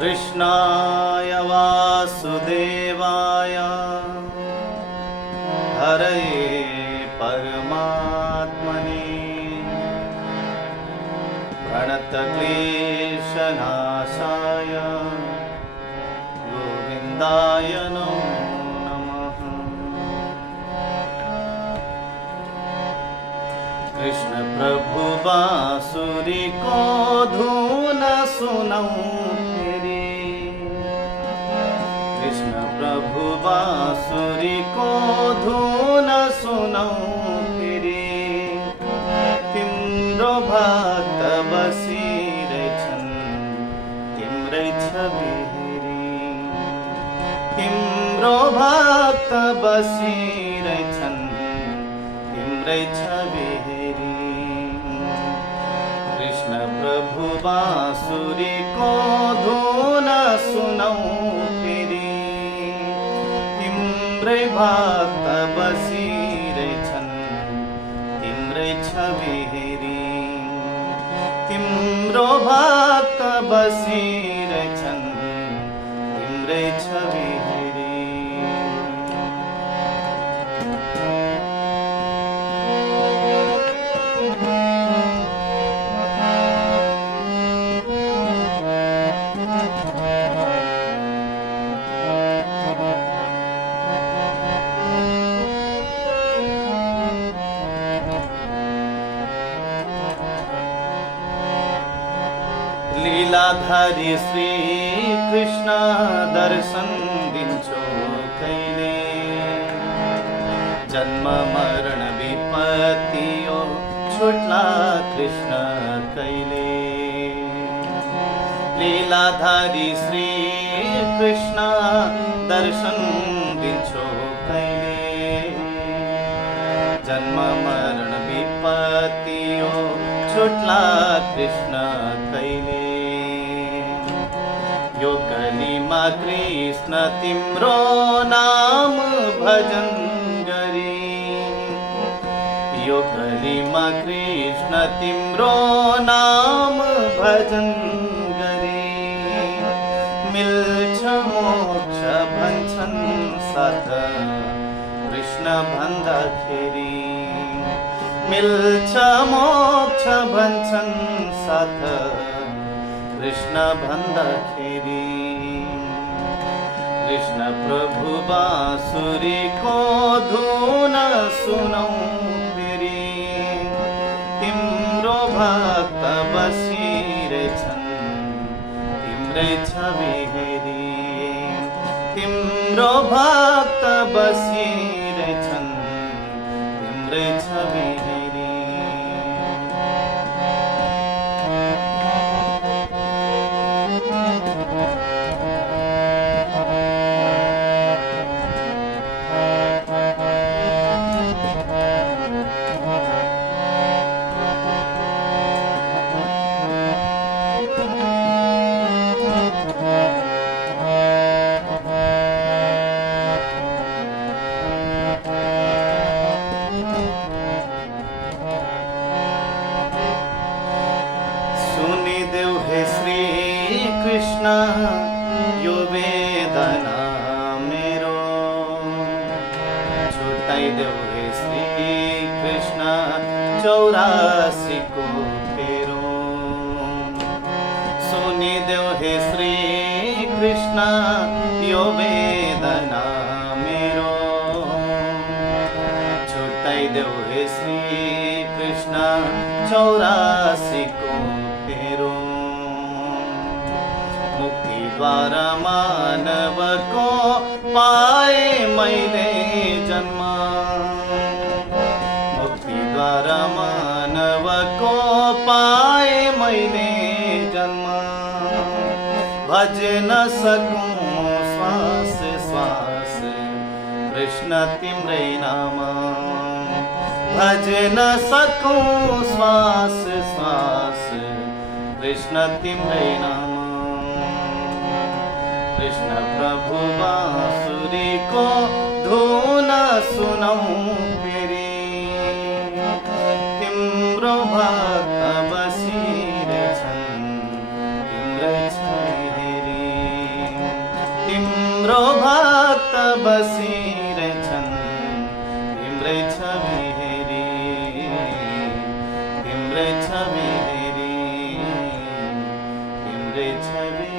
कृष्णाय वासुदेवाय हरये परमात्मने प्रणतक्लेशनाशाय गोविन्दाय नमो नमः। कृष्ण प्रभु बांसुरी को धुन सुनाऊं तेरी, कृष्ण प्रभु बांसुरी को धुन सुनाऊं तेरी। तिम्रो भक्त बसिरहेछन् तिम्रै छवि हेरी, तिम्रो भक्त बसिरहेछन् तिम्रै छवि हेरी। कृष्ण प्रभु बांसुरी को धुन सुनाऊं फेरि, तिम्रै भक्त बसिरहेछन् तिम्रै छवि हेरी, तिम्रो भक्त बसिरहेछन् तिम्रै छवि हेरी। लीलाधारी श्री कृष्ण दर्शन दिन्छौ कहिले, जन्म मरण विपत्तियो छुट्ला कृष्ण कहिले। लीलाधारी श्री कृष्ण दर्शन दिन्छौ कहिले, जन्म मरण विपत्तियो छुट्ला कृष्ण कहिले। यो कलीमा कृष्ण तिम्रो नाम भजन गरी, यो कलीमा कृष्ण तिम्रो नाम भजन गरी। मिल्छ मोक्ष भन्छन् साथ कृष्ण भन्दाखेरि, मिल्छ मोक्ष भन्छन् साथ कृष्ण भन्दाखेरि। कृष्ण प्रभु बांसुरी को धुन सुनाऊं फेरि, तिम्रो भक्त बसिरहेछन् तिम्रै छवि हेरी, तिम्रो भक्त बसिरहेछन् तिम्रै छवि हेरी। सुनिदेऊ हे श्री कृष्ण यो वेदना मेरो, छुटाइदेऊ हे श्री कृष्ण 84 को फेरो। सुनिदेऊ हे श्री कृष्ण यो वेदना मेरो, छुटाइदेऊ हे श्री कृष्ण 84 को फेरो। मुक्तिद्वार मानव को पाए मैले जन्म, मुक्तिद्वार मानव को पाए मैले जन्म। भजन सकूं श्वास श्वास कृष्ण तिम्रै नाम, भजन सकूं श्वास श्वास कृष्ण तिम्रै नाम। कृष्ण प्रभु बांसुरी को धुन सुनाऊं फेरि, तिम्रो भक्त बसिरहेछन् तिम्रै छवि हेरी। तिम्रो भक्त बसिरहेछन् तिम्रै छवि हेरी, तिम्रै छवि हेरी, तिम्रै छवि